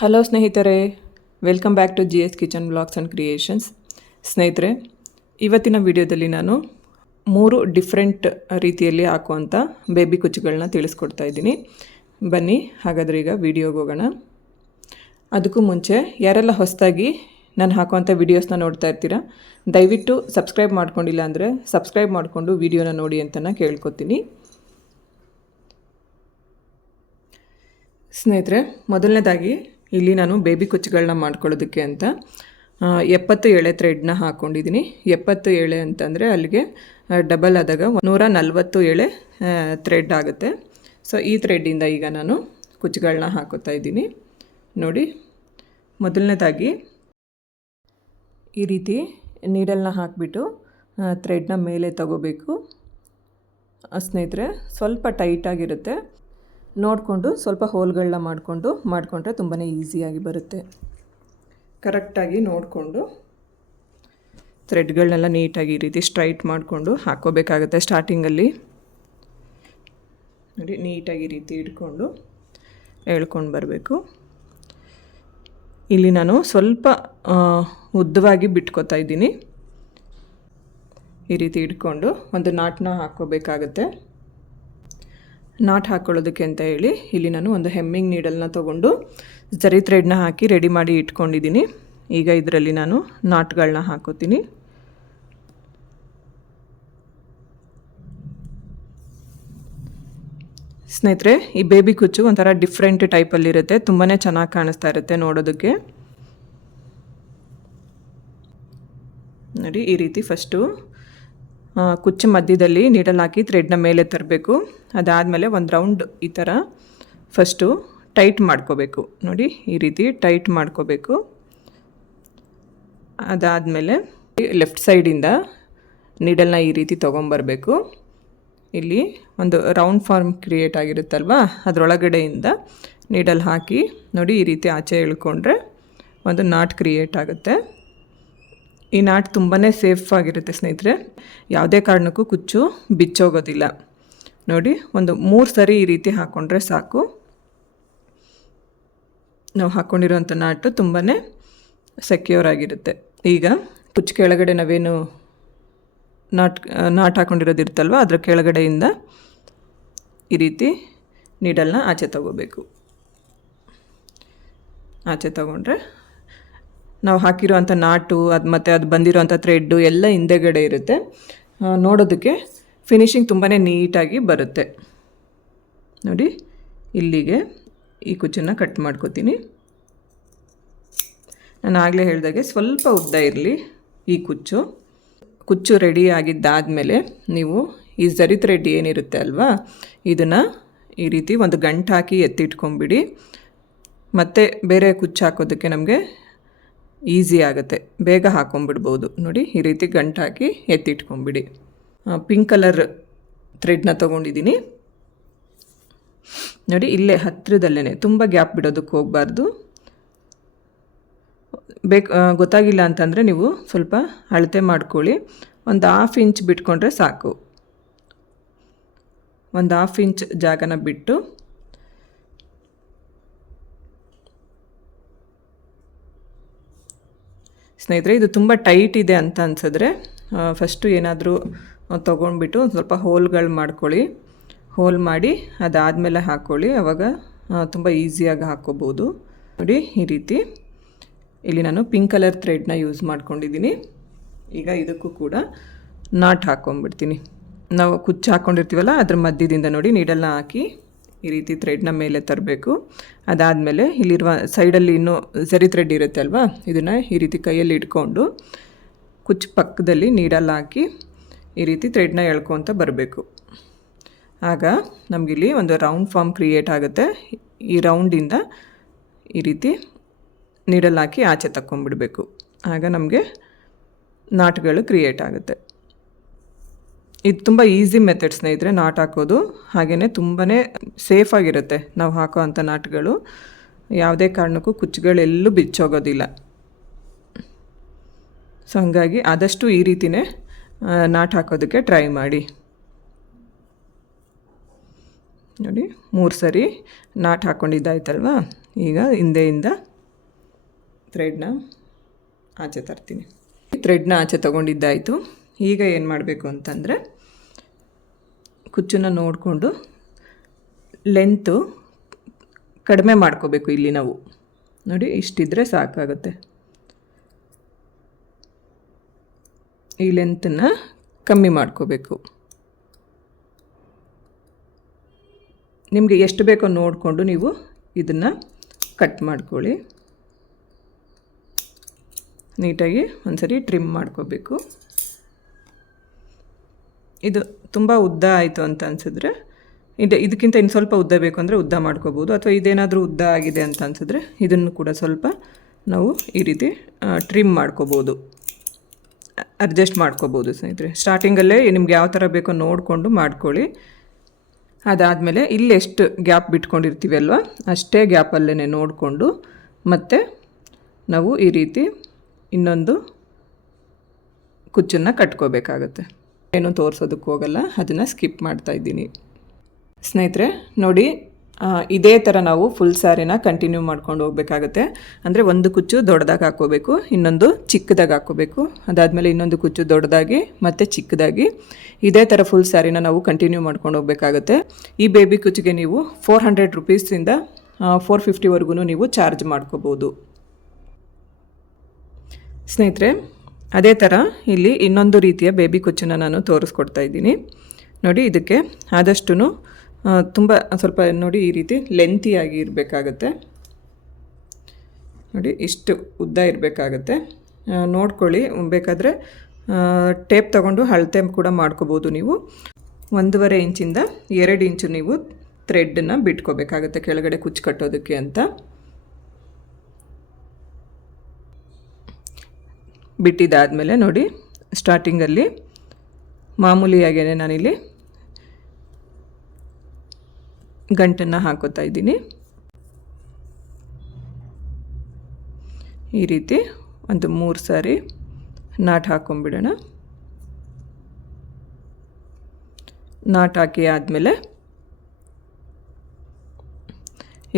Hello ಸ್ನೇಹಿತರೆ, welcome back to GS kitchen blogs and creations. ಸ್ನೇಹಿತರೆ, ಇವತ್ತಿನ ವಿಡಿಯೋದಲ್ಲಿ ನಾನು 3 ಡಿಫ್ರೆಂಟ್ ರೀತಿಯಲ್ಲಿ ಹಾಕುವಂಥ ಬೇಬಿ ಕುಚ್ಚುಗಳನ್ನ ತಿಳಿಸ್ಕೊಡ್ತಾ ಇದ್ದೀನಿ. ಬನ್ನಿ ಹಾಗಾದರೆ ಈಗ ವಿಡಿಯೋಗೆ ಹೋಗೋಣ. ಅದಕ್ಕೂ ಮುಂಚೆ ಯಾರೆಲ್ಲ ಹೊಸದಾಗಿ ನಾನು ಹಾಕುವಂಥ ವಿಡಿಯೋಸ್ನ ನೋಡ್ತಾ ಇರ್ತೀರಾ, ದಯವಿಟ್ಟು ಸಬ್ಸ್ಕ್ರೈಬ್ ಮಾಡ್ಕೊಂಡಿಲ್ಲ ಅಂದರೆ ಸಬ್ಸ್ಕ್ರೈಬ್ ಮಾಡಿಕೊಂಡು ವಿಡಿಯೋನ ನೋಡಿ ಅಂತ ಕೇಳ್ಕೊತೀನಿ. ಸ್ನೇಹಿತರೆ, ಮೊದಲನೇದಾಗಿ ಇಲ್ಲಿ ನಾನು ಬೇಬಿ ಕುಚ್ಚುಗಳನ್ನ ಮಾಡ್ಕೊಳ್ಳೋದಕ್ಕೆ ಅಂತ 70 ಎಳೆ ಥ್ರೆಡ್ನ ಹಾಕ್ಕೊಂಡಿದ್ದೀನಿ. 70 ಎಳೆ ಅಂತಂದರೆ ಅಲ್ಲಿಗೆ ಡಬಲ್ ಆದಾಗ 140 ಎಳೆ ಥ್ರೆಡ್ ಆಗುತ್ತೆ. ಸೊ ಈ ಥ್ರೆಡ್ಡಿಂದ ಈಗ ನಾನು ಕುಚ್ಚುಗಳನ್ನ ಹಾಕೋತಾ ಇದ್ದೀನಿ. ನೋಡಿ, ಮೊದಲನೇದಾಗಿ ಈ ರೀತಿ ನೀಡಲ್ನ ಹಾಕಿಬಿಟ್ಟು ಥ್ರೆಡ್ನ ಮೇಲೆ ತಗೋಬೇಕು. ಸ್ನೇಹಿತರೆ, ಸ್ವಲ್ಪ ಟೈಟಾಗಿರುತ್ತೆ, ನೋಡಿಕೊಂಡು ಸ್ವಲ್ಪ ಹೋಲ್ಗಳನ್ನ ಮಾಡಿಕೊಂಡ್ರೆ ತುಂಬಾ ಈಸಿಯಾಗಿ ಬರುತ್ತೆ. ಕರೆಕ್ಟಾಗಿ ನೋಡಿಕೊಂಡು ಥ್ರೆಡ್ಗಳನ್ನೆಲ್ಲ ನೀಟಾಗಿ ಈ ರೀತಿ ಸ್ಟ್ರೈಟ್ ಮಾಡಿಕೊಂಡು ಹಾಕ್ಕೋಬೇಕಾಗುತ್ತೆ. ಸ್ಟಾರ್ಟಿಂಗಲ್ಲಿ ನೋಡಿ, ನೀಟಾಗಿ ಈ ರೀತಿ ಇಟ್ಕೊಂಡು ಎಳ್ಕೊಂಡು ಬರಬೇಕು. ಇಲ್ಲಿ ನಾನು ಸ್ವಲ್ಪ ಉದ್ದವಾಗಿ ಬಿಟ್ಕೋತಾ ಇದ್ದೀನಿ. ಈ ರೀತಿ ಇಟ್ಕೊಂಡು ಒಂದು ನಾಟನ್ನ ಹಾಕ್ಕೋಬೇಕಾಗತ್ತೆ. ನಾಟ್ ಹಾಕ್ಕೊಳ್ಳೋದಕ್ಕೆ ಅಂತ ಹೇಳಿ ಇಲ್ಲಿ ನಾನು ಒಂದು ಹೆಮ್ಮಿಂಗ್ ನೀಡಲ್ನ ತೊಗೊಂಡು ಜರಿ ಥ್ರೆಡ್ನ ಹಾಕಿ ರೆಡಿ ಮಾಡಿ ಇಟ್ಕೊಂಡಿದ್ದೀನಿ. ಈಗ ಇದರಲ್ಲಿ ನಾನು ನಾಟ್ಗಳನ್ನ ಹಾಕೋತೀನಿ. ಸ್ನೇಹಿತರೆ, ಈ ಬೇಬಿ ಕುಚ್ಚು ಒಂಥರ ಡಿಫ್ರೆಂಟ್ ಟೈಪಲ್ಲಿರುತ್ತೆ, ತುಂಬಾ ಚೆನ್ನಾಗಿ ಕಾಣಿಸ್ತಾ ಇರುತ್ತೆ ನೋಡೋದಕ್ಕೆ. ನೋಡಿ, ಈ ರೀತಿ ಫಸ್ಟು ಕುಚ್ಚು ಮಧ್ಯದಲ್ಲಿ ನೀಡಲ್ ಹಾಕಿ ಥ್ರೆಡ್ನ ಮೇಲೆ ತರಬೇಕು. ಅದಾದಮೇಲೆ ಒಂದು ರೌಂಡ್ ಈ ಥರ ಫಸ್ಟು ಟೈಟ್ ಮಾಡ್ಕೋಬೇಕು. ನೋಡಿ, ಈ ರೀತಿ ಟೈಟ್ ಮಾಡ್ಕೋಬೇಕು. ಅದಾದಮೇಲೆ ಲೆಫ್ಟ್ ಸೈಡಿಂದ ನೀಡಲ್ನ ಈ ರೀತಿ ತೊಗೊಂಬರಬೇಕು. ಇಲ್ಲಿ ಒಂದು ರೌಂಡ್ ಫಾರ್ಮ್ ಕ್ರಿಯೇಟ್ ಆಗಿರುತ್ತಲ್ವ, ಅದರೊಳಗಡೆಯಿಂದ ನೀಡಲ್ ಹಾಕಿ ನೋಡಿ ಈ ರೀತಿ ಆಚೆ ಎಳ್ಕೊಂಡ್ರೆ ಒಂದು ನಾಟ್ ಕ್ರಿಯೇಟ್ ಆಗುತ್ತೆ. ಈ ನಾಟ್ ತುಂಬಾ ಸೇಫ್ ಆಗಿರುತ್ತೆ ಸ್ನೇಹಿತರೆ, ಯಾವುದೇ ಕಾರಣಕ್ಕೂ ಕುಚ್ಚು ಬಿಚ್ಚೋಗೋದಿಲ್ಲ. ನೋಡಿ, ಒಂದು 3 ಸರಿ ಈ ರೀತಿ ಹಾಕ್ಕೊಂಡ್ರೆ ಸಾಕು. ನಾವು ಹಾಕ್ಕೊಂಡಿರೋಂಥ ನಾಟು ತುಂಬಾ ಸೆಕ್ಯೂರ್ ಆಗಿರುತ್ತೆ. ಈಗ ಕುಚ್ಚು ಕೆಳಗಡೆ ನಾವೇನು ನಾಟ್ ಹಾಕ್ಕೊಂಡಿರೋದಿರ್ತಲ್ವ, ಅದರ ಕೆಳಗಡೆಯಿಂದ ಈ ರೀತಿ ನೀಡಲ್ನ ಆಚೆ ತಗೋಬೇಕು. ಆಚೆ ತಗೊಂಡ್ರೆ ನಾವು ಹಾಕಿರೋವಂಥ ನಾಟು ಮತ್ತು ಅದು ಬಂದಿರೋವಂಥ ಥ್ರೆಡ್ಡು ಎಲ್ಲ ಹಿಂದೆಗಡೆ ಇರುತ್ತೆ. ನೋಡೋದಕ್ಕೆ ಫಿನಿಶಿಂಗ್ ತುಂಬಾ ನೀಟಾಗಿ ಬರುತ್ತೆ. ನೋಡಿ, ಇಲ್ಲಿಗೆ ಈ ಕುಚ್ಚನ್ನು ಕಟ್ ಮಾಡ್ಕೋತೀನಿ. ನಾನು ಆಗಲೇ ಹೇಳಿದಾಗೆ ಸ್ವಲ್ಪ ಉದ್ದ ಇರಲಿ ಈ ಕುಚ್ಚು ರೆಡಿ ಆಗಿದ್ದಾದಮೇಲೆ ನೀವು ಈ ಜರಿ ಥ್ರೆಡ್ ಏನಿರುತ್ತೆ ಅಲ್ವಾ, ಇದನ್ನು ಈ ರೀತಿ ಒಂದು ಗಂಟು ಹಾಕಿ ಎತ್ತಿಟ್ಕೊಂಬಿಡಿ. ಮತ್ತು ಬೇರೆ ಕುಚ್ಚು ಹಾಕೋದಕ್ಕೆ ನಮಗೆ ಈಸಿ ಆಗುತ್ತೆ, ಬೇಗ ಹಾಕ್ಕೊಂಬಿಡ್ಬೋದು. ನೋಡಿ, ಈ ರೀತಿ ಗಂಟು ಹಾಕಿ ಎತ್ತಿಟ್ಕೊಂಬಿಡಿ. ಪಿಂಕ್ ಕಲರ್ ಥ್ರೆಡ್ನ ತೊಗೊಂಡಿದ್ದೀನಿ. ನೋಡಿ, ಇಲ್ಲೇ ಹತ್ತಿರದಲ್ಲೇ, ತುಂಬ ಗ್ಯಾಪ್ ಬಿಡೋದಕ್ಕೆ ಹೋಗಬಾರ್ದು. ಗೊತ್ತಾಗಿಲ್ಲ ಅಂತಂದರೆ ನೀವು ಸ್ವಲ್ಪ ಅಳತೆ ಮಾಡ್ಕೊಳ್ಳಿ. ಒಂದು 1/2 ಇಂಚ್ ಬಿಟ್ಕೊಂಡ್ರೆ ಸಾಕು. ಒಂದು 1/2 ಇಂಚ್ ಜಾಗನ ಬಿಟ್ಟು ಸ್ನೇಹಿತರೆ, ಇದು ತುಂಬ ಟೈಟ್ ಇದೆ ಅಂತ ಅನಿಸಿದ್ರೆ ಫಸ್ಟು ಏನಾದರೂ ತೊಗೊಂಡ್ಬಿಟ್ಟು ಸ್ವಲ್ಪ ಹೋಲ್ಗಳು ಮಾಡ್ಕೊಳ್ಳಿ. ಹೋಲ್ ಮಾಡಿ ಅದಾದಮೇಲೆ ಹಾಕ್ಕೊಳ್ಳಿ, ಆವಾಗ ತುಂಬ ಈಸಿಯಾಗಿ ಹಾಕ್ಕೋಬೋದು. ನೋಡಿ, ಈ ರೀತಿ ಇಲ್ಲಿ ನಾನು ಪಿಂಕ್ ಕಲರ್ ಥ್ರೆಡ್ನ ಯೂಸ್ ಮಾಡ್ಕೊಂಡಿದ್ದೀನಿ. ಈಗ ಇದಕ್ಕೂ ಕೂಡ ನಾಟ್ ಹಾಕ್ಕೊಂಡ್ಬಿಡ್ತೀನಿ. ನಾವು ಕುಚ್ಚು ಹಾಕ್ಕೊಂಡಿರ್ತೀವಲ್ಲ, ಅದ್ರ ಮಧ್ಯದಿಂದ ನೋಡಿ ನೀಡಲ್ನ ಹಾಕಿ ಈ ರೀತಿ ಥ್ರೆಡ್ನ ಮೇಲೆ ತರಬೇಕು. ಅದಾದಮೇಲೆ ಇಲ್ಲಿರುವ ಸೈಡಲ್ಲಿ ಇನ್ನೂ ಜರಿ ಥ್ರೆಡ್ ಇರುತ್ತೆ ಅಲ್ವಾ, ಇದನ್ನು ಈ ರೀತಿ ಕೈಯಲ್ಲಿ ಇಟ್ಕೊಂಡು ಕುಚ್ಚು ಪಕ್ಕದಲ್ಲಿ ನೀಡಲ್ ಹಾಕಿ ಈ ರೀತಿ ಥ್ರೆಡ್ನ ಎಳ್ಕೊತ ಬರಬೇಕು. ಆಗ ನಮಗಿಲ್ಲಿ ಒಂದು ರೌಂಡ್ ಫಾರ್ಮ್ ಕ್ರಿಯೇಟ್ ಆಗುತ್ತೆ. ಈ ರೌಂಡಿಂದ ಈ ರೀತಿ ನೀಡಲ್ ಹಾಕಿ ಆಚೆ ತಕ್ಕೊಂಬಿಡಬೇಕು. ಆಗ ನಮಗೆ ನಾಟ್ಗಳು ಕ್ರಿಯೇಟ್ ಆಗುತ್ತೆ. ಇದು ತುಂಬ ಈಸಿ ಮೆಥಡ್ ಸ್ನೇಹಿತರೆ, ನಾಟ್ ಹಾಕೋದು. ಹಾಗೆಯೇ ತುಂಬಾ ಸೇಫಾಗಿರುತ್ತೆ ನಾವು ಹಾಕೋ ಅಂಥ ನಾಟ್ಗಳು. ಯಾವುದೇ ಕಾರಣಕ್ಕೂ ಕುಚ್ಚುಗಳೆಲ್ಲೂ ಬಿಚ್ಚೋಗೋದಿಲ್ಲ. ಸೊ ಹಾಗಾಗಿ ಆದಷ್ಟು ಈ ರೀತಿಯೇ ನಾಟ್ ಹಾಕೋದಕ್ಕೆ ಟ್ರೈ ಮಾಡಿ. ನೋಡಿ 3 ಸರಿ ನಾಟ್ ಹಾಕ್ಕೊಂಡಿದ್ದಾಯ್ತಲ್ವ. ಈಗ ಹಿಂದೆಯಿಂದ ಥ್ರೆಡ್ನ ಆಚೆ ತರ್ತೀನಿ. ಥ್ರೆಡ್ನ ಆಚೆ ತೊಗೊಂಡಿದ್ದಾಯಿತು. ಈಗ ಏನು ಮಾಡಬೇಕು ಅಂತಂದರೆ ಕುಚ್ಚನ್ನು ನೋಡಿಕೊಂಡು ಲೆಂತು ಕಡಿಮೆ ಮಾಡ್ಕೋಬೇಕು. ಇಲ್ಲಿ ನಾವು ನೋಡಿ ಇಷ್ಟಿದ್ರೆ ಸಾಕಾಗುತ್ತೆ. ಈ ಲೆಂತನ್ನು ಕಮ್ಮಿ ಮಾಡ್ಕೋಬೇಕು. ನಿಮಗೆ ಎಷ್ಟು ಬೇಕೋ ನೋಡಿಕೊಂಡು ನೀವು ಇದನ್ನು ಕಟ್ ಮಾಡ್ಕೊಳ್ಳಿ. ನೀಟಾಗಿ ಒಂದ್ಸರಿ ಟ್ರಿಮ್ ಮಾಡ್ಕೋಬೇಕು. ಇದು ತುಂಬ ಉದ್ದ ಆಯಿತು ಅಂತ ಅನಿಸಿದ್ರೆ ಇದಕ್ಕಿಂತ ಇನ್ನು ಸ್ವಲ್ಪ ಉದ್ದ ಬೇಕು ಅಂದರೆ ಉದ್ದ ಮಾಡ್ಕೋಬೋದು, ಅಥವಾ ಇದೇನಾದರೂ ಉದ್ದ ಆಗಿದೆ ಅಂತ ಅನಿಸಿದ್ರೆ ಇದನ್ನು ಕೂಡ ಸ್ವಲ್ಪ ನಾವು ಈ ರೀತಿ ಟ್ರಿಮ್ ಮಾಡ್ಕೋಬೋದು, ಅಡ್ಜಸ್ಟ್ ಮಾಡ್ಕೋಬೋದು ಸ್ನೇಹಿತರೆ. ಸ್ಟಾರ್ಟಿಂಗಲ್ಲೇ ನಿಮ್ಗೆ ಯಾವ ಥರ ಬೇಕೋ ನೋಡಿಕೊಂಡು ಮಾಡ್ಕೊಳ್ಳಿ. ಅದಾದಮೇಲೆ ಇಲ್ಲಿ ಎಷ್ಟು ಗ್ಯಾಪ್ ಬಿಟ್ಕೊಂಡಿರ್ತೀವಿ ಅಲ್ವ, ಅಷ್ಟೇ ಗ್ಯಾಪಲ್ಲೇ ನೋಡಿಕೊಂಡು ಮತ್ತೆ ನಾವು ಈ ರೀತಿ ಇನ್ನೊಂದು ಕುಚ್ಚನ್ನು ಕಟ್ಕೋಬೇಕಾಗತ್ತೆ. ಏನು ತೋರಿಸೋದಕ್ಕೆ ಹೋಗಲ್ಲ, ಅದನ್ನು ಸ್ಕಿಪ್ ಮಾಡ್ತಾಯಿದ್ದೀನಿ ಸ್ನೇಹಿತರೆ. ನೋಡಿ ಇದೇ ಥರ ನಾವು ಫುಲ್ ಸ್ಯಾರಿನ ಕಂಟಿನ್ಯೂ ಮಾಡ್ಕೊಂಡು ಹೋಗಬೇಕಾಗತ್ತೆ. ಅಂದರೆ ಒಂದು ಕುಚ್ಚು ದೊಡ್ಡದಾಗಿ ಹಾಕ್ಕೋಬೇಕು, ಇನ್ನೊಂದು ಚಿಕ್ಕದಾಗಿ ಹಾಕ್ಕೋಬೇಕು, ಅದಾದಮೇಲೆ ಇನ್ನೊಂದು ಕುಚ್ಚು ದೊಡ್ಡದಾಗಿ ಮತ್ತು ಚಿಕ್ಕದಾಗಿ, ಇದೇ ಥರ ಫುಲ್ ಸ್ಯಾರಿನ ನಾವು ಕಂಟಿನ್ಯೂ ಮಾಡ್ಕೊಂಡು ಹೋಗಬೇಕಾಗತ್ತೆ. ಈ ಬೇಬಿ ಕುಚ್ಚಿಗೆ ನೀವು 400 ರುಪೀಸಿಂದ 450ವರೆಗೂ ನೀವು ಚಾರ್ಜ್ ಮಾಡ್ಕೋಬೋದು ಸ್ನೇಹಿತರೆ. ಅದೇ ಥರ ಇಲ್ಲಿ ಇನ್ನೊಂದು ರೀತಿಯ ಬೇಬಿ ಕುಚ್ಚನ್ನು ನಾನು ತೋರಿಸ್ಕೊಡ್ತಾ ಇದ್ದೀನಿ ನೋಡಿ. ಇದಕ್ಕೆ ಆದಷ್ಟು ತುಂಬ ಸ್ವಲ್ಪ ನೋಡಿ ಈ ರೀತಿ ಲೆಂತಿಯಾಗಿ ಇರಬೇಕಾಗತ್ತೆ ನೋಡಿ, ಇಷ್ಟು ಉದ್ದ ಇರಬೇಕಾಗತ್ತೆ. ನೋಡ್ಕೊಳ್ಳಿ, ಬೇಕಾದರೆ ಟೇಪ್ ತೊಗೊಂಡು ಅಳತೆ ಕೂಡ ಮಾಡ್ಕೋಬೋದು ನೀವು. 1.5 ಇಂಚಿಂದ 2 ಇಂಚು ನೀವು ಥ್ರೆಡ್ಡನ್ನು ಬಿಟ್ಕೋಬೇಕಾಗತ್ತೆ ಕೆಳಗಡೆ ಕುಚ್ಚು ಕಟ್ಟೋದಕ್ಕೆ ಅಂತ. ಬಿಟ್ಟಿದ್ದಾದಮೇಲೆ ನೋಡಿ ಸ್ಟಾರ್ಟಿಂಗಲ್ಲಿ ಮಾಮೂಲಿಯಾಗೇ ನಾನಿಲ್ಲಿ ಗಂಟನ್ನು ಹಾಕೋತಾ ಇದ್ದೀನಿ. ಈ ರೀತಿ ಒಂದು 3 ಸಾರಿ ನಾಟ್ ಹಾಕೊಂಡ್ಬಿಡೋಣ. ನಾಟ್ ಹಾಕಿ ಆದಮೇಲೆ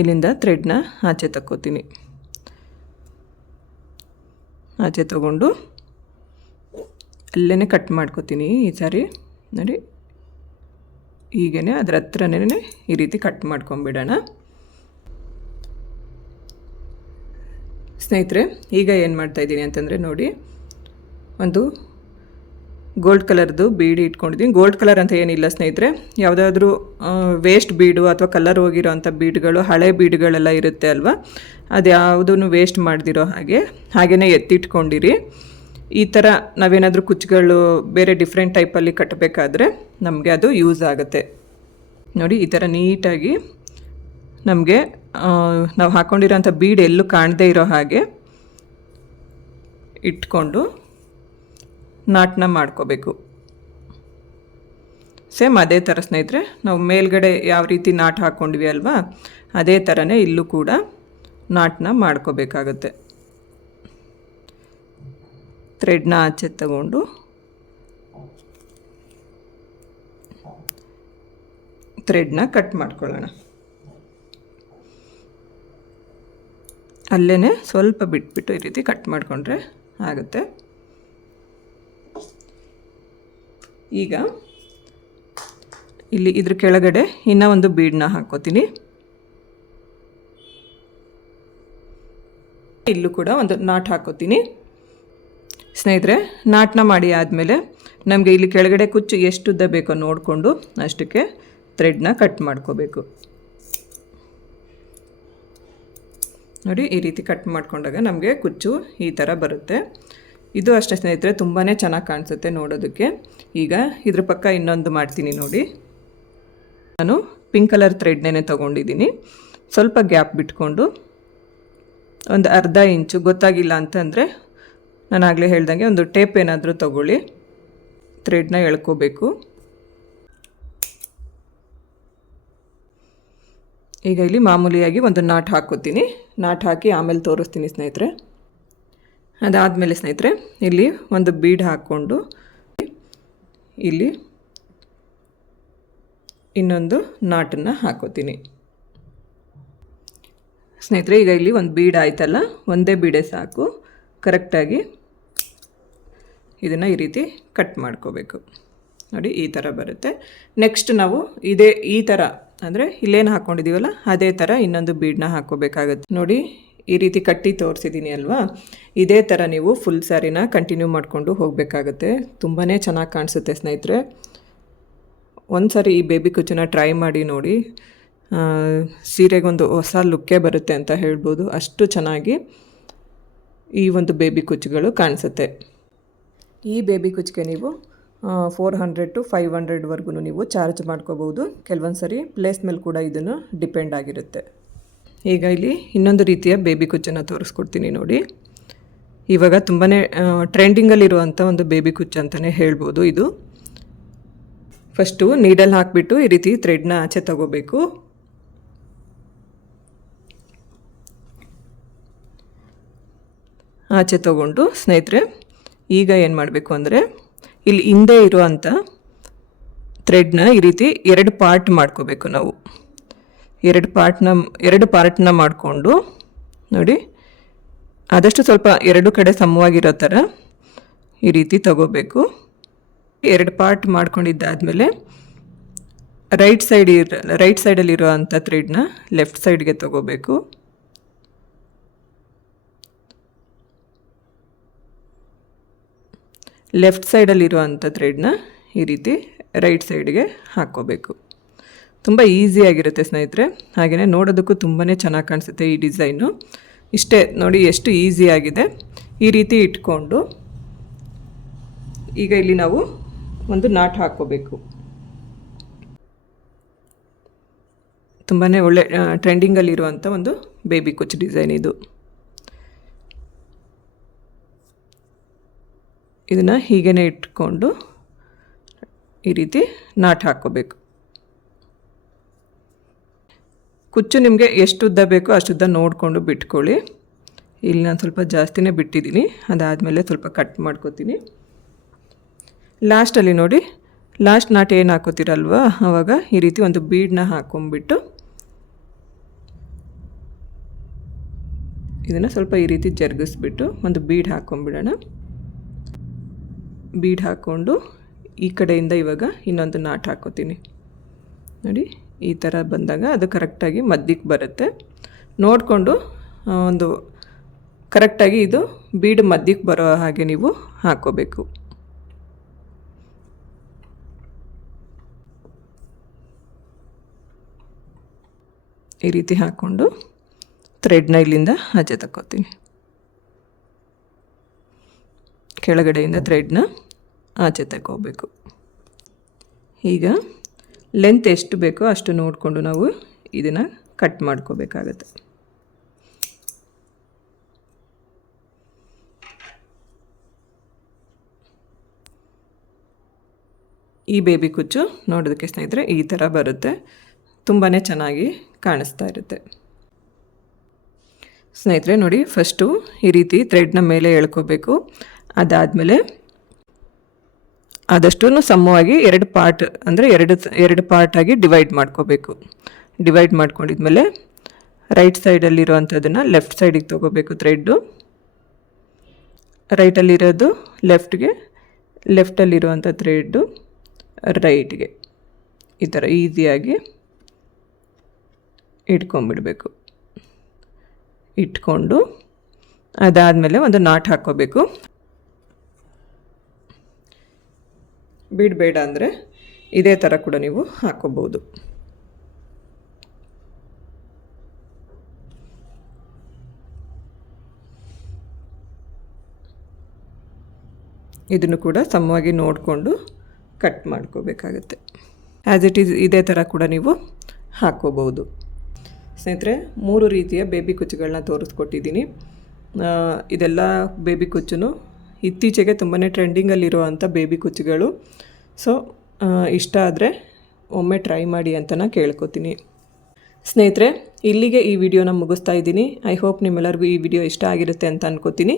ಇಲ್ಲಿಂದ ಥ್ರೆಡ್ನ ಆಚೆ ತಕ್ಕೋತೀನಿ. ಆಚೆ ತಗೊಂಡು ಅಲ್ಲೇ ಕಟ್ ಮಾಡ್ಕೋತೀನಿ. ಈ ಸಾರಿ ನೋಡಿ ಹೀಗೇ ಅದರ ಹತ್ರನೇ ಈ ರೀತಿ ಕಟ್ ಮಾಡ್ಕೊಂಬಿಡೋಣ ಸ್ನೇಹಿತರೆ. ಈಗ ಏನು ಮಾಡ್ತಾಯಿದ್ದೀನಿ ಅಂತಂದರೆ ನೋಡಿ, ಒಂದು ಗೋಲ್ಡ್ ಕಲರ್ದು ಬೀಡ್ ಇಟ್ಕೊಂಡಿದ್ದೀನಿ. ಗೋಲ್ಡ್ ಕಲರ್ ಅಂತ ಏನಿಲ್ಲ ಸ್ನೇಹಿತರೆ, ಯಾವುದಾದ್ರೂ ವೇಸ್ಟ್ ಬೀಡು ಅಥವಾ ಕಲರ್ ಹೋಗಿರೋ ಅಂಥ ಬೀಡ್ಗಳು, ಹಳೆ ಬೀಡ್ಗಳೆಲ್ಲ ಇರುತ್ತೆ ಅಲ್ವಾ, ಅದು ಯಾವುದೂ ವೇಸ್ಟ್ ಮಾಡ್ದಿರೋ ಹಾಗೆಯೇ ಎತ್ತಿಟ್ಕೊಂಡಿರಿ. ಈ ಥರ ನಾವೇನಾದರೂ ಕುಚ್ಚುಗಳು ಬೇರೆ ಡಿಫ್ರೆಂಟ್ ಟೈಪಲ್ಲಿ ಕಟ್ಟಬೇಕಾದ್ರೆ ನಮಗೆ ಅದು ಯೂಸ್ ಆಗುತ್ತೆ ನೋಡಿ. ಈ ಥರ ನೀಟಾಗಿ ನಮಗೆ ನಾವು ಹಾಕ್ಕೊಂಡಿರೋಂಥ ಬೀಡ್ ಎಲ್ಲೂ ಕಾಣದೇ ಇರೋ ಹಾಗೆ ಇಟ್ಕೊಂಡು ನಾಟನ್ನ ಮಾಡ್ಕೋಬೇಕು. ಸೇಮ್ ಅದೇ ಥರ ಸ್ನೇಹಿತರೆ, ನಾವು ಮೇಲ್ಗಡೆ ಯಾವ ರೀತಿ ನಾಟ್ ಹಾಕ್ಕೊಂಡ್ವಿ ಅಲ್ವಾ, ಅದೇ ಥರನೇ ಇಲ್ಲೂ ಕೂಡ ನಾಟನ್ನ ಮಾಡ್ಕೋಬೇಕಾಗತ್ತೆ. ಥ್ರೆಡ್ನ ಆಚೆ ತಗೊಂಡು ಥ್ರೆಡ್ನ ಕಟ್ ಮಾಡ್ಕೊಳ್ಳೋಣ. ಅಲ್ಲೇ ಸ್ವಲ್ಪ ಬಿಟ್ಬಿಟ್ಟು ಈ ರೀತಿ ಕಟ್ ಮಾಡಿಕೊಂಡ್ರೆ ಆಗುತ್ತೆ. ಈಗ ಇಲ್ಲಿ ಇದ್ರ ಕೆಳಗಡೆ ಇನ್ನೂ ಒಂದು ಬೀಡನ್ನ ಹಾಕೋತೀನಿ. ಇಲ್ಲೂ ಕೂಡ ಒಂದು ನಾಟ್ ಹಾಕೋತೀನಿ ಸ್ನೇಹಿತರೆ. ನಾಟನ್ನ ಮಾಡಿ ಆದಮೇಲೆ ನಮಗೆ ಇಲ್ಲಿ ಕೆಳಗಡೆ ಕುಚ್ಚು ಎಷ್ಟು ಉದ್ದ ಬೇಕೋ ನೋಡಿಕೊಂಡು ಅಷ್ಟಕ್ಕೆ ಥ್ರೆಡ್ನ ಕಟ್ ಮಾಡ್ಕೋಬೇಕು ನೋಡಿ. ಈ ರೀತಿ ಕಟ್ ಮಾಡ್ಕೊಂಡಾಗ ನಮಗೆ ಕುಚ್ಚು ಈ ಥರ ಬರುತ್ತೆ. ಇದು ಅಷ್ಟೇ ಸ್ನೇಹಿತರೆ, ತುಂಬಾ ಚೆನ್ನಾಗಿ ಕಾಣಿಸುತ್ತೆ ನೋಡೋದಕ್ಕೆ. ಈಗ ಇದ್ರ ಪಕ್ಕ ಇನ್ನೊಂದು ಮಾಡ್ತೀನಿ ನೋಡಿ. ನಾನು ಪಿಂಕ್ ಕಲರ್ ಥ್ರೆಡ್ನೇ ತೊಗೊಂಡಿದ್ದೀನಿ. ಸ್ವಲ್ಪ ಗ್ಯಾಪ್ ಬಿಟ್ಕೊಂಡು ಒಂದು ಅರ್ಧ ಇಂಚು, ಗೊತ್ತಾಗಿಲ್ಲ ಅಂತಂದರೆ ನಾನು ಆಗಲೇ ಹೇಳ್ದಂಗೆ ಒಂದು ಟೇಪ್ ಏನಾದರೂ ತೊಗೊಳ್ಳಿ, ಥ್ರೆಡ್ನ ಎಳ್ಕೋಬೇಕು. ಈಗ ಇಲ್ಲಿ ಮಾಮೂಲಿಯಾಗಿ ಒಂದು ನಾಟ್ ಹಾಕೋತೀನಿ. ನಾಟ್ ಹಾಕಿ ಆಮೇಲೆ ತೋರಿಸ್ತೀನಿ ಸ್ನೇಹಿತರೆ. ಅದಾದಮೇಲೆ ಸ್ನೇಹಿತರೆ ಇಲ್ಲಿ ಒಂದು ಬೀಡ್ ಹಾಕ್ಕೊಂಡು ಇಲ್ಲಿ ಇನ್ನೊಂದು ನಾಟನ್ನು ಹಾಕೋತೀನಿ. ಸ್ನೇಹಿತರೆ, ಈಗ ಇಲ್ಲಿ ಒಂದು ಬೀಡ್ ಆಯ್ತಲ್ಲ, ಒಂದೇ ಬೀಡೆ ಸಾಕು. ಕರೆಕ್ಟಾಗಿ ಇದನ್ನು ಈ ರೀತಿ ಕಟ್ ಮಾಡ್ಕೋಬೇಕು. ನೋಡಿ, ಈ ಥರ ಬರುತ್ತೆ. ನೆಕ್ಸ್ಟ್ ನಾವು ಈ ಥರ ಅಂದರೆ ಇಲ್ಲೇನು ಹಾಕ್ಕೊಂಡಿದ್ದೀವಲ್ಲ ಅದೇ ಥರ ಇನ್ನೊಂದು ಬೀಡನ್ನ ಹಾಕ್ಕೋಬೇಕಾಗತ್ತೆ. ನೋಡಿ, ಈ ರೀತಿ ಕಟ್ಟಿ ತೋರಿಸಿದ್ದೀನಿ ಅಲ್ವಾ, ಇದೇ ಥರ ನೀವು ಫುಲ್ ಸ್ಯಾರಿನ ಕಂಟಿನ್ಯೂ ಮಾಡಿಕೊಂಡು ಹೋಗಬೇಕಾಗತ್ತೆ. ತುಂಬಾ ಚೆನ್ನಾಗಿ ಕಾಣಿಸುತ್ತೆ ಸ್ನೇಹಿತರೆ. ಒಂದು ಸಾರಿ ಈ ಬೇಬಿ ಕುಚ್ಚನ್ನ ಟ್ರೈ ಮಾಡಿ ನೋಡಿ, ಸೀರೆಗೊಂದು ಹೊಸ ಲುಕ್ಕೇ ಬರುತ್ತೆ ಅಂತ ಹೇಳ್ಬೋದು. ಅಷ್ಟು ಚೆನ್ನಾಗಿ ಈ ಒಂದು ಬೇಬಿ ಕುಚ್ಚುಗಳು ಕಾಣಿಸುತ್ತೆ. ಈ ಬೇಬಿ ಕುಚ್ಚಿಗೆ ನೀವು 400 to 500ವರೆಗೂ ನೀವು ಚಾರ್ಜ್ ಮಾಡ್ಕೋಬೋದು. ಕೆಲವೊಂದು ಸರಿ ಪ್ಲೇಸ್ ಮೇಲೆ ಕೂಡ ಇದನ್ನು ಡಿಪೆಂಡ್ ಆಗಿರುತ್ತೆ. ಈಗ ಇಲ್ಲಿ ಇನ್ನೊಂದು ರೀತಿಯ ಬೇಬಿ ಕುಚ್ಚನ್ನು ತೋರಿಸ್ಕೊಡ್ತೀನಿ ನೋಡಿ. ಇವಾಗ ತುಂಬಾ ಟ್ರೆಂಡಿಂಗಲ್ಲಿರುವಂಥ ಒಂದು ಬೇಬಿ ಕುಚ್ಚು ಅಂತಲೇ ಹೇಳ್ಬೋದು ಇದು. ಫಸ್ಟು ನೀಡಲ್ ಹಾಕಿಬಿಟ್ಟು ಈ ರೀತಿ ಥ್ರೆಡ್ನ ಆಚೆ ತಗೋಬೇಕು. ಆಚೆ ತೊಗೊಂಡು ಸ್ನೇಹಿತರೆ, ಈಗ ಏನು ಮಾಡಬೇಕು ಅಂದರೆ ಇಲ್ಲಿ ಹಿಂದೆ ಇರುವಂಥ ಥ್ರೆಡ್ನ ಈ ರೀತಿ 2 ಪಾರ್ಟ್ ಮಾಡ್ಕೋಬೇಕು ನಾವು. 2 ಪಾರ್ಟ್ನ ಮಾಡಿಕೊಂಡು ನೋಡಿ, ಆದಷ್ಟು ಸ್ವಲ್ಪ 2 ಕಡೆ ಸಮವಾಗಿರೋ ಥರ ಈ ರೀತಿ ತಗೋಬೇಕು. 2 ಪಾರ್ಟ್ ಮಾಡ್ಕೊಂಡಿದ್ದಾದಮೇಲೆ ರೈಟ್ ಸೈಡಲ್ಲಿರುವಂಥ ಥ್ರೆಡ್ನ ಲೆಫ್ಟ್ ಸೈಡ್ಗೆ ತಗೋಬೇಕು. ಲೆಫ್ಟ್ ಸೈಡಲ್ಲಿರುವಂಥ ಥ್ರೆಡ್ನ ಈ ರೀತಿ ರೈಟ್ ಸೈಡ್ಗೆ ಹಾಕ್ಕೋಬೇಕು. ತುಂಬ ಈಸಿಯಾಗಿರುತ್ತೆ ಸ್ನೇಹಿತರೆ. ಹಾಗೆಯೇ ನೋಡೋದಕ್ಕೂ ತುಂಬಾ ಚೆನ್ನಾಗಿ ಕಾಣಿಸುತ್ತೆ ಈ ಡಿಸೈನು. ಇಷ್ಟೇ ನೋಡಿ, ಎಷ್ಟು ಈಸಿಯಾಗಿದೆ. ಈ ರೀತಿ ಇಟ್ಕೊಂಡು ಈಗ ಇಲ್ಲಿ ನಾವು ಒಂದು ನಾಟ್ ಹಾಕ್ಕೋಬೇಕು. ತುಂಬಾ ಒಳ್ಳೆ ಟ್ರೆಂಡಿಂಗಲ್ಲಿರುವಂಥ ಒಂದು ಬೇಬಿ ಕುಚ್ ಡಿಸೈನ್ ಇದು. ಇದನ್ನು ಹೀಗೇ ಇಟ್ಕೊಂಡು ಈ ರೀತಿ ನಾಟ್ ಹಾಕ್ಕೋಬೇಕು. ಕುಚ್ಚು ನಿಮಗೆ ಎಷ್ಟು ಉದ್ದ ಬೇಕೋ ಅಷ್ಟುದ್ದ ನೋಡಿಕೊಂಡು ಬಿಟ್ಕೊಳ್ಳಿ. ಇಲ್ಲಿ ನಾನು ಸ್ವಲ್ಪ ಜಾಸ್ತಿನೇ ಬಿಟ್ಟಿದ್ದೀನಿ. ಅದಾದಮೇಲೆ ಸ್ವಲ್ಪ ಕಟ್ ಮಾಡ್ಕೋತೀನಿ. ಲಾಸ್ಟಲ್ಲಿ ನೋಡಿ, ಲಾಸ್ಟ್ ನಾಟ್ ಏನು ಹಾಕೋತೀರಲ್ವ, ಆವಾಗ ಈ ರೀತಿ ಒಂದು ಬೀಡನ್ನ ಹಾಕ್ಕೊಂಬಿಟ್ಟು ಇದನ್ನು ಸ್ವಲ್ಪ ಈ ರೀತಿ ಜರುಗಿಸ್ಬಿಟ್ಟು ಒಂದು ಬೀಡ್ ಹಾಕ್ಕೊಂಬಿಡೋಣ. ಬೀಡ್ ಹಾಕ್ಕೊಂಡು ಈ ಕಡೆಯಿಂದ ಇವಾಗ ಇನ್ನೊಂದು ನಾಟ್ ಹಾಕೋತೀನಿ ನೋಡಿ. ಈ ಥರ ಬಂದಾಗ ಅದು ಕರೆಕ್ಟಾಗಿ ಮಧ್ಯಕ್ಕೆ ಬರುತ್ತೆ. ನೋಡಿಕೊಂಡು ಒಂದು ಕರೆಕ್ಟಾಗಿ ಇದು ಬೀಡ್ ಮಧ್ಯಕ್ಕೆ ಬರೋ ಹಾಗೆ ನೀವು ಹಾಕ್ಕೋಬೇಕು. ಈ ರೀತಿ ಹಾಕ್ಕೊಂಡು ಥ್ರೆಡ್ನ ಇಲ್ಲಿಂದ ಆಚೆ ತಕ್ಕೋತೀನಿ. ಕೆಳಗಡೆಯಿಂದ ಥ್ರೆಡ್ನ ಆಚೆ ತಗೋಬೇಕು. ಈಗ ಲೆಂತ್ ಎಷ್ಟು ಬೇಕೋ ಅಷ್ಟು ನೋಡಿಕೊಂಡು ನಾವು ಇದನ್ನು ಕಟ್ ಮಾಡ್ಕೋಬೇಕಾಗತ್ತೆ. ಈ ಬೇಬಿ ಕುಚ್ಚು ನೋಡೋದಕ್ಕೆ ಸ್ನೇಹಿತರೆ ಈ ಥರ ಬರುತ್ತೆ. ತುಂಬಾ ಚೆನ್ನಾಗಿ ಕಾಣಿಸ್ತಾ ಇರುತ್ತೆ. ಸ್ನೇಹಿತರೆ ನೋಡಿ, ಫಸ್ಟು ಈ ರೀತಿ ಥ್ರೆಡ್ನ ಮೇಲೆ ಎಳ್ಕೋಬೇಕು. ಅದಾದಮೇಲೆ ಆದಷ್ಟು ಸಮವಾಗಿ 2 ಪಾರ್ಟ್ ಅಂದರೆ ಎರಡು ಪಾರ್ಟಾಗಿ ಡಿವೈಡ್ ಮಾಡ್ಕೋಬೇಕು. ಡಿವೈಡ್ ಮಾಡ್ಕೊಂಡಿದ್ಮೇಲೆ ರೈಟ್ ಸೈಡಲ್ಲಿರೋವಂಥದ್ದನ್ನು ಲೆಫ್ಟ್ ಸೈಡಿಗೆ ತೊಗೋಬೇಕು ಥ್ರೆಡ್ಡು. ರೈಟಲ್ಲಿರೋದು ಲೆಫ್ಟ್ಗೆ, ಲೆಫ್ಟಲ್ಲಿರುವಂಥ ಥ್ರೆಡ್ಡು ರೈಟ್ಗೆ. ಈ ಥರ ಈಸಿಯಾಗಿ ಇಟ್ಕೊಂಡ್ಬಿಡಬೇಕು. ಇಟ್ಕೊಂಡು ಅದಾದಮೇಲೆ ಒಂದು ನಾಟ್ ಹಾಕ್ಕೋಬೇಕು. ಬಿಡಬೇಡ ಅಂದರೆ ಇದೇ ಥರ ಕೂಡ ನೀವು ಹಾಕ್ಕೋಬೋದು. ಇದನ್ನು ಕೂಡ ಸಮವಾಗಿ ನೋಡಿಕೊಂಡು ಕಟ್ ಮಾಡ್ಕೋಬೇಕಾಗತ್ತೆ. ಆ್ಯಸ್ ಇಟ್ ಈಸ್ ಇದೇ ಥರ ಕೂಡ ನೀವು ಹಾಕ್ಕೋಬೋದು. ಸ್ನೇಹಿತರೆ, 3 ರೀತಿಯ ಬೇಬಿ ಕುಚ್ಚುಗಳನ್ನ ತೋರಿಸ್ಕೊಟ್ಟಿದ್ದೀನಿ. ಇದೆಲ್ಲ ಬೇಬಿ ಕುಚ್ಚು ಇತ್ತೀಚೆಗೆ ತುಂಬಾ ಟ್ರೆಂಡಿಂಗಲ್ಲಿರುವಂಥ ಬೇಬಿ ಕುಚ್ಚುಗಳು. ಸೊ ಇಷ್ಟ ಆದರೆ ಒಮ್ಮೆ ಟ್ರೈ ಮಾಡಿ ಅಂತ ನಾನು ಕೇಳ್ಕೊತೀನಿ. ಸ್ನೇಹಿತರೆ, ಇಲ್ಲಿಗೆ ಈ ವಿಡಿಯೋನ ಮುಗಿಸ್ತಾ ಇದ್ದೀನಿ. ಐ ಹೋಪ್ ನಿಮ್ಮೆಲ್ಲರಿಗೂ ಈ ವಿಡಿಯೋ ಇಷ್ಟ ಆಗಿರುತ್ತೆ ಅಂತ ಅನ್ಕೋತೀನಿ.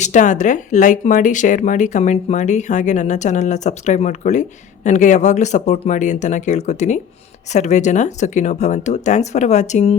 ಇಷ್ಟ ಆದರೆ ಲೈಕ್ ಮಾಡಿ, ಶೇರ್ ಮಾಡಿ, ಕಮೆಂಟ್ ಮಾಡಿ, ಹಾಗೆ ನನ್ನ ಚಾನಲ್ನ ಸಬ್ಸ್ಕ್ರೈಬ್ ಮಾಡ್ಕೊಳ್ಳಿ. ನನಗೆ ಯಾವಾಗಲೂ ಸಪೋರ್ಟ್ ಮಾಡಿ ಅಂತ ನಾನು ಕೇಳ್ಕೊತೀನಿ. ಸರ್ವೇ ಜನ ಸುಖಿನೋ ಭವಂತು. Thanks for watching.